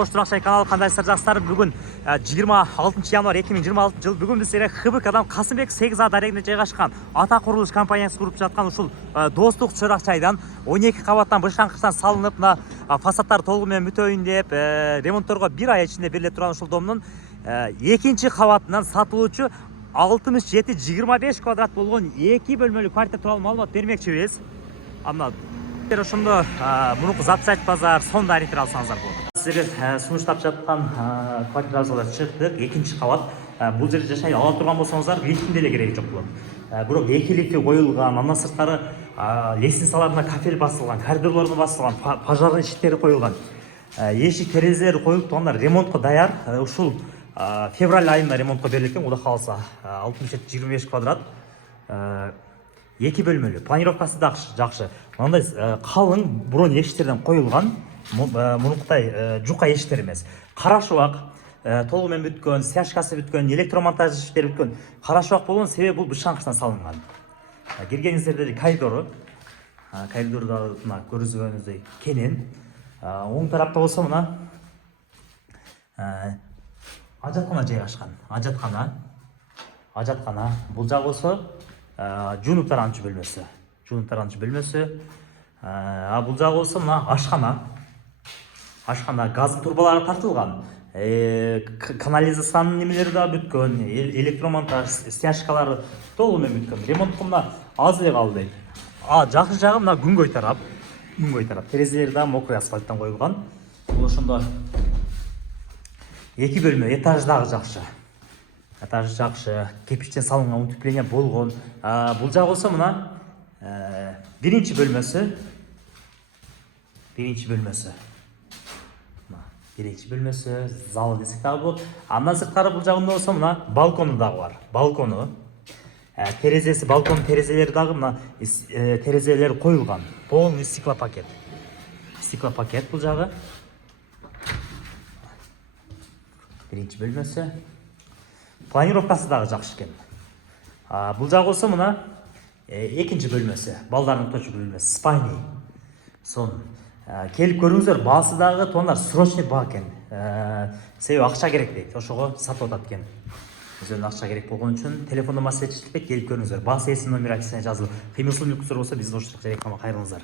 Оштуракчай каналы кандайсыздар жастар, бүгүн 26 январь 2026 жыл. Бүгүн биз ХБКдан Касымбек 8А дарегинде жайгашкан ата курулуш компаниясы куруп жаткан ушул достук чыракчайдан 12 кабаттан баштангычтан салынып, мына фасадтар толугу менен бүтөйүн деп ремонтторго 1 ай ичинде бериле турган ушул домдун экинчи кабатынан сатылуучу 67-25 квадрат болгон 2 бөлмөлүү квартира тууралуу маалымат бермекчибиз. Анда ошондо мурунку Запчасть базар сонун арендер алсаңыздар болот. Сіздерге сунуштап жатқан квартирамызға чыктык, экинчи кабат. Бул жерде жашай ала турган болсоңуздар, лифтин деле кереги жок болот. Бирок эки лифти коюлган, андан сырткары лестницаларына кафель басылган, коридорлордо басылган, пожарный ишиктери коюлган. Эшик терезелери коюлуп, анда ремонтко даяр. Ушул февраль айында ремонтко берилет экен, Кудай кааласа. 67-25 квадрат. 2 бөлмөлүү. Планировкасы да жакшы. Мындай калың бронь эшиктерден коюлган. Мурункудай жука эшиктер эмес. Карашыбак, толугу менен бүткөн, стяжкасы бүткөн, электромонтаж иштери бүткөн. Карашыбак болгон себеби бул бышаңкычтан салынган. Киргениңиздерде коридору. Коридордо мына көрүзгөнүздөй кенен. Оң тарапта болсо мына ажаткана жайгашкан. Ажаткана. Бул жак болсо жуунуп таранчу бөлмөсү. Бул жак болсо мына ашкана, газ турбалары тартылган. Канализациянын немелери да бүткөн, электромонтаж, стяжкалары толугу менен бүткөн. Ремонтко мына аз эле калды. Жакшы жагы мына күнгөй тарап. Терезелери да мокрый асфальттан коюлган. Бул ошондо 2 бөлмө, этаж дагы жакшы. Кепичтен салынган, утепление болгон. Бул жак болсо мына биринчи бөлмөсү. Залы десек дагы болот. Андан сырткары бул жагында болсо мына балкону дагы бар. Терезеси, балкон терезелери дагы мына терезелери коюлган. Полный стеклопакет бул жагы. Биринчи бөлмөсү. Планировкасы дагы жакшы экен. Бул жагы болсо мына экинчи бөлмөсү, балдардын оточу бөлмөсү, спальный. Келип көрүңүздөр, баасы дагы тонар срочный баа экен. Себеби акча керек дейт, ошого сатып атат экен. Өзүнүн акча керек болгон үчүн телефондон маселе чечилбейт, келип көрүңүздөр. Баасы эсин номер описание жазылып. Кыймылсыз мүлкүңүздөр болсо биздин Оштурак Жарек кайрылыңыздар.